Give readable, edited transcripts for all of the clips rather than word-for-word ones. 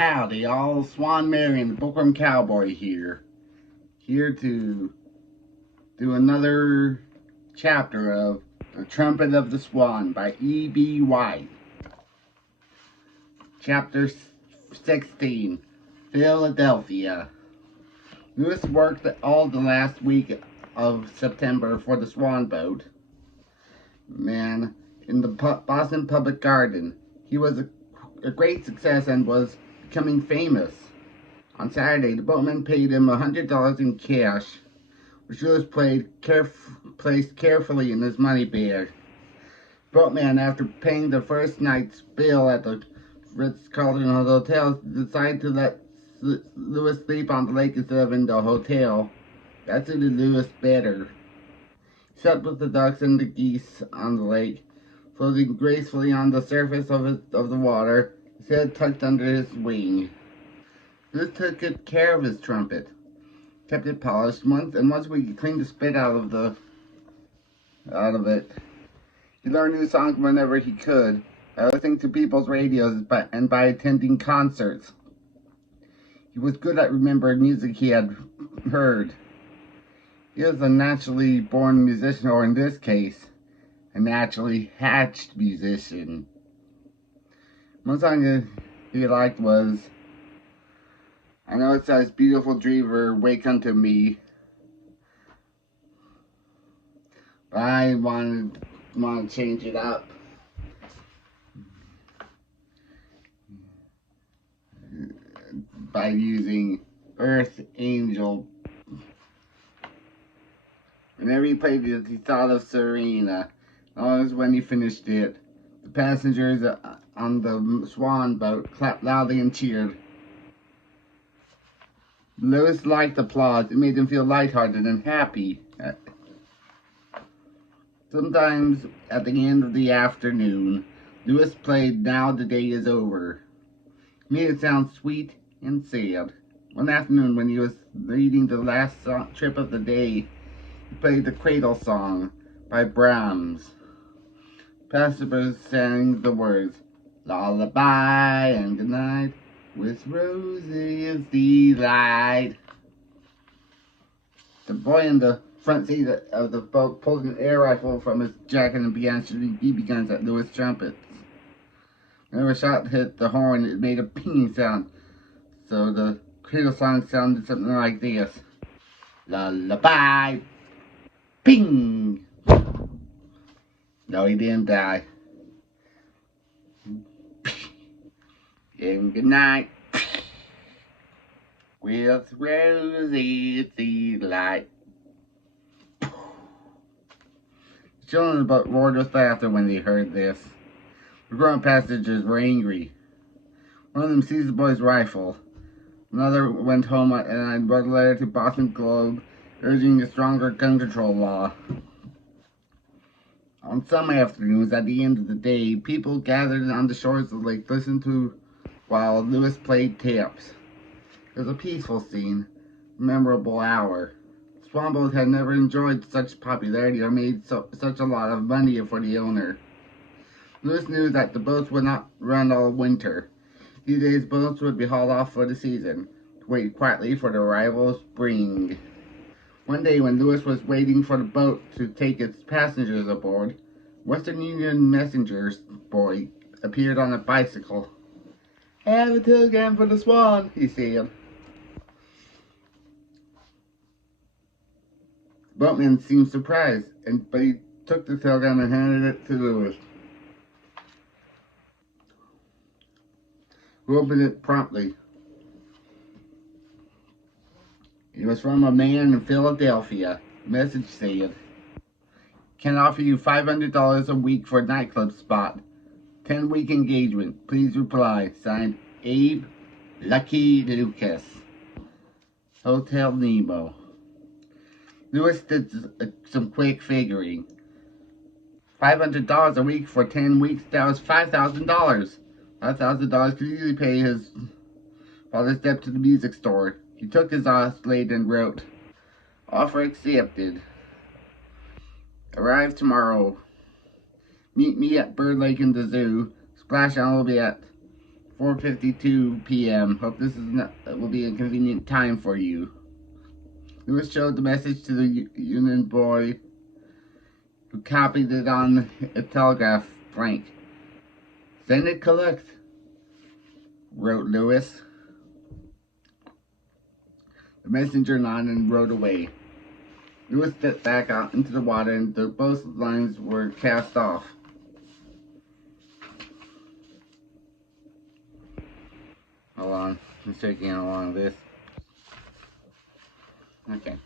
Howdy, all. Swan Marion, the Bookworm Cowboy here. Here to do another chapter of The Trumpet of the Swan by E.B. White. Chapter 16, Philadelphia. Lewis worked all the last week of September for the Swan boat. Man, in the Boston Public Garden. He was a great success and was becoming famous. On Saturday, the boatman paid him $100 in cash, which Lewis placed carefully in his money bag. Boatman, after paying the first night's bill at the Ritz-Carlton Hotel, decided to let Lewis sleep on the lake instead of in the hotel. That suited Lewis better. He slept with the ducks and the geese on the lake, floating gracefully on the surface of the water, his head tucked under his wing. Lewis took good care of his trumpet, kept it polished. Once a week he cleaned the spit out of it. He learned new songs whenever he could, by listening to people's radios and by attending concerts. He was good at remembering music he had heard. He was a naturally born musician, or in this case, a naturally hatched musician. One song he liked was, "I Know It Says Beautiful Dreamer, Wake Unto Me." But I want to change it up. By using Earth Angel. Whenever he played it, he thought of Serena. Always when he finished it, the passengers on the Swan boat clapped loudly and cheered. Lewis liked applause. It made him feel lighthearted and happy. Sometimes, at the end of the afternoon, Lewis played "Now the Day Is Over." He made it sound sweet and sad. One afternoon, when he was reading the last trip of the day, he played the Cradle Song by Brahms. Passengers sang the words, "Lullaby and good night, with Rosie's delight." The boy in the front seat of the boat pulled an air rifle from his jacket and began shooting BB guns at Lewis' trumpets. Whenever a shot hit the horn, it made a pinging sound. So the cradle song sounded something like this: "Lullaby, ping." No, he didn't die. And good night, with Rosie's delight. The children in the boat roared with laughter when they heard this. The grown passengers were angry. One of them seized the boy's rifle. Another went home and wrote a letter to Boston Globe urging a stronger gun control law. On some afternoons, at the end of the day, people gathered on the shores of the lake, listened to while Lewis played taps. It was a peaceful scene, a memorable hour. Swan boats had never enjoyed such popularity or made such a lot of money for the owner. Lewis knew that the boats would not run all winter. These days, boats would be hauled off for the season, to wait quietly for the arrival of spring. One day, when Lewis was waiting for the boat to take its passengers aboard, Western Union messenger boy appeared on a bicycle. "I have a telegram for the Swan," he said. The boatman seemed surprised, but he took the telegram and handed it to Lewis, who opened it promptly. It was from a man in Philadelphia. The message said, "Can offer you $500 a week for a nightclub spot. 10-week engagement. Please reply. Signed, Abe Lucky Lucas. Hotel Nemo." Lewis did some quick figuring. $500 a week for 10 weeks, that was $5,000. $5,000 could easily pay his father's debt to the music store. He took his slate and wrote, "Offer accepted. Arrive tomorrow. Meet me at Bird Lake in the zoo. Splash on will be at 4:52 p.m. Hope this will be a convenient time for you. Lewis showed the message to the Union boy, who copied it on a telegraph blank. "Send it collect," wrote Lewis. The messenger nodded and rode away. Lewis stepped back out into the water, and both lines were cast off. Hold on, I'm shaking along this. Okay.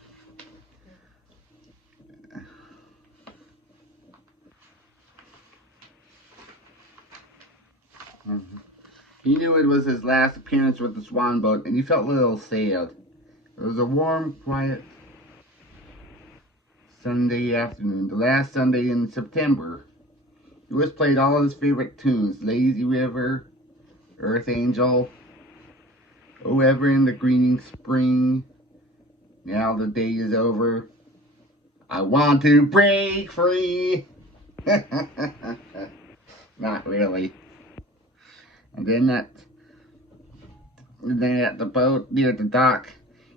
He knew it was his last appearance with the Swan boat, and he felt a little sad. It was a warm, quiet Sunday afternoon, the last Sunday in September. Lewis played all his favorite tunes: Lazy River, Earth Angel, Oh Ever in the Greening Spring, Now the Day is Over, I Want to Break Free. Not really. And then at the boat near the dock,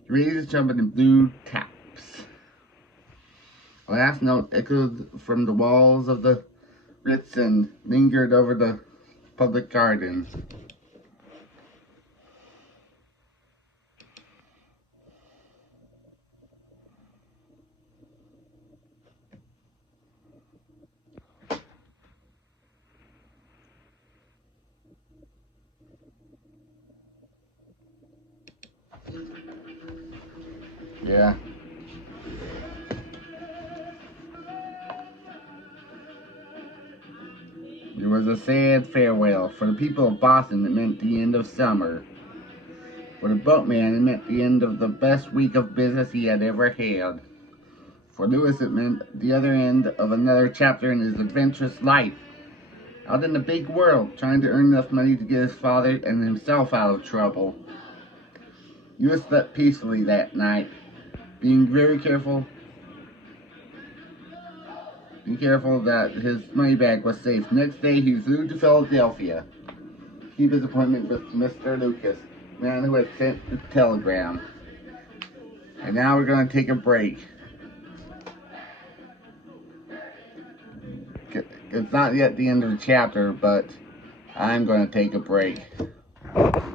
he raised his trumpet and blew taps. A last note echoed from the walls of the Ritz and lingered over the public gardens. Yeah. It was a sad farewell. For the people of Boston, it meant the end of summer. For the boatman, it meant the end of the best week of business he had ever had. For Lewis, it meant the other end of another chapter in his adventurous life. Out in the big world, trying to earn enough money to get his father and himself out of trouble. Lewis slept peacefully that night, being very careful. Be careful that his money bag was safe. Next day, he flew to Philadelphia to keep his appointment with Mr. Lucas, the man who had sent the telegram. And now we're going to take a break. It's not yet the end of the chapter, but I'm going to take a break.